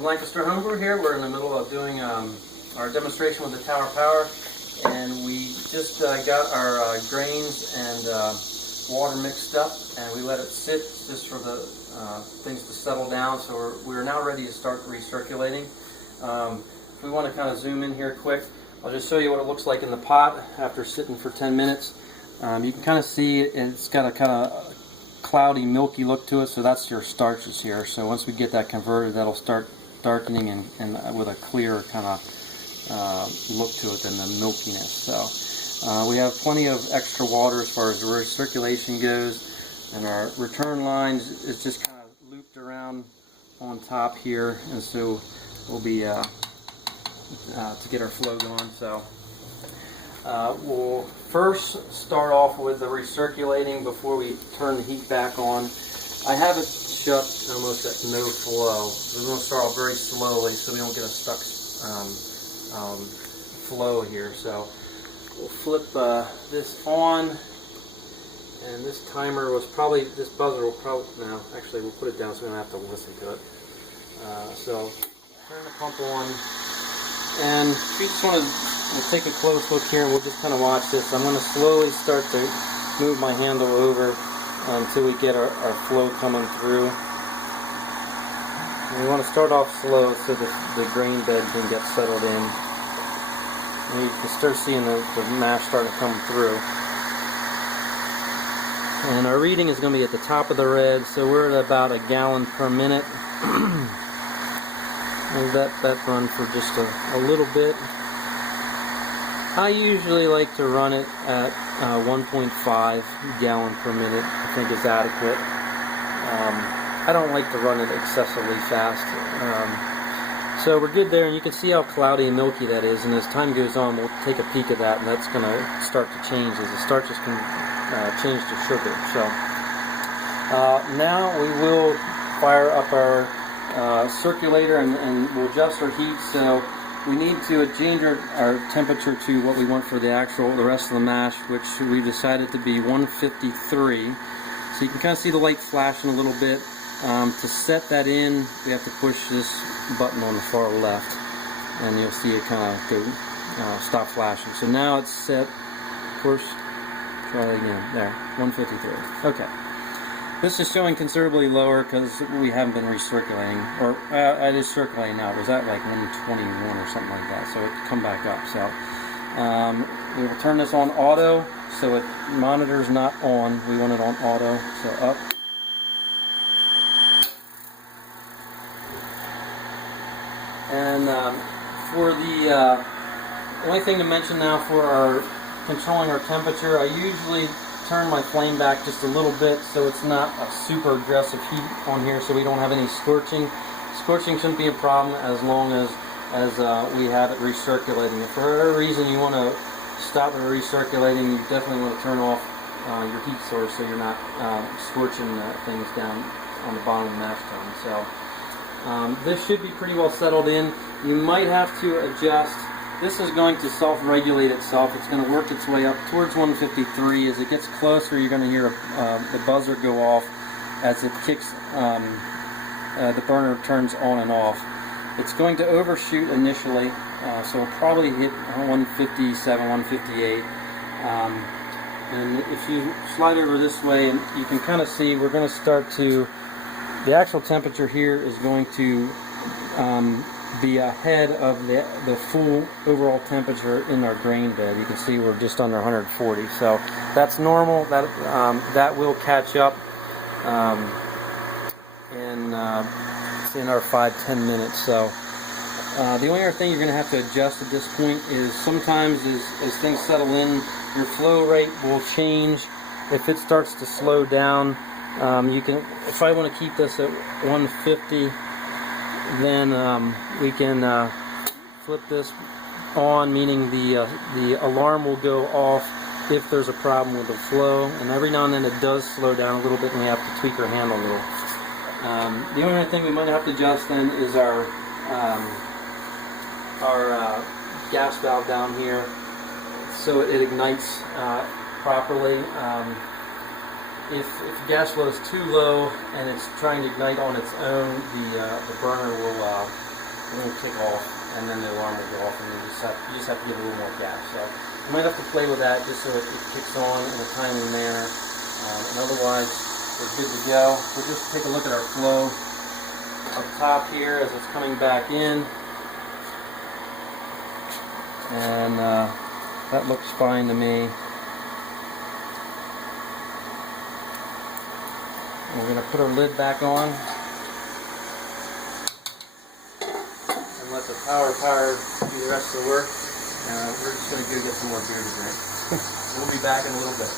From Lancaster Homebrew here. We're in the middle of doing our demonstration with the Tower Power, and we just got our grains and water mixed up, and we let it sit just for the things to settle down. So we're now ready to start recirculating. If we want to kind of zoom in here quick, I'll just show you what it looks like in the pot after sitting for 10 minutes. You can kind of see it's got a kind of cloudy, milky look to it, so that's your starches here. So once we get that converted, that'll start darkening and with a clear kind of look to it than the milkiness. So we have plenty of extra water as far as the recirculation goes, and our return lines is just kind of looped around on top here, and so we'll be to get our flow going. So we'll first start off with the recirculating before we turn the heat back on. I have it shut almost at no flow. We're going to start off very slowly so we don't get a stuck flow here. So we'll flip this on, and this timer was probably, this buzzer will probably, no, actually we'll put it down so we don't have to listen to it. So turn the pump on, and if you just want to take a close look here, and we'll just kind of watch this. I'm going to slowly start to move my handle over until we get our flow coming through. And we want to start off slow so the grain bed can get settled in. And you can start seeing the mash starting to come through. And our reading is going to be at the top of the red, so we're at about 1 gallon per minute. And let that run for just a little bit. I usually like to run it at 1.5 gallon per minute. I think is adequate. I don't like to run it excessively fast. So we're good there, and you can see how cloudy and milky that is, and as time goes on we'll take a peek at that, and that's going to start to change as the starches can change to sugar. So now we will fire up our circulator, and we'll adjust our heat. So we need to change our temperature to what we want for the rest of the mash, which we decided to be 153. So you can kind of see the light flashing a little bit. To set that in, we have to push this button on the far left, and you'll see it kind of go stop flashing. So now it's set. Of course, try that again. There, 153. Okay. This is showing considerably lower because we haven't been recirculating, or it is circulating now. It was at like 121 or something like that, so it come back up. So we will turn this on auto, so it monitors not on. We want it on auto, so up. And for the only thing to mention now for our controlling our temperature, I usually turn my flame back just a little bit so it's not a super aggressive heat on here, so we don't have any scorching. Scorching shouldn't be a problem as long as we have it recirculating. If for whatever reason you want to stop it recirculating, you definitely want to turn off your heat source so you're not scorching things down on the bottom of the mash tun. So this should be pretty well settled in. You might have to adjust. This is going to self-regulate itself. It's going to work its way up towards 153. As it gets closer, you're going to hear the buzzer go off as it kicks, the burner turns on and off. It's going to overshoot initially, so it'll probably hit 157, 158. And if you slide over this way, you can kind of see we're going to start to, the actual temperature here is going to be ahead of the full overall temperature in our grain bed. You can see we're just under 140, so that's normal. That will catch up in our 5-10 minutes. So the only other thing you're going to have to adjust at this point is sometimes as things settle in, your flow rate will change. If it starts to slow down, you can. If I want to keep this at 150. Then we can flip this on, meaning the alarm will go off if there's a problem with the flow, and every now and then it does slow down a little bit and we have to tweak our handle a little. The only thing we might have to adjust then is our gas valve down here so it ignites properly. If gas flow is too low and it's trying to ignite on its own, the burner will won't tick off, and then the alarm will go off, and you just have to give it a little more gas. So you might have to play with that just so it kicks on in a timely manner. And otherwise, we're good to go. We'll just take a look at our flow up top here as it's coming back in, and that looks fine to me. We're going to put our lid back on and let the power do the rest of the work. We're just going to go get some more beer to drink. We'll be back in a little bit.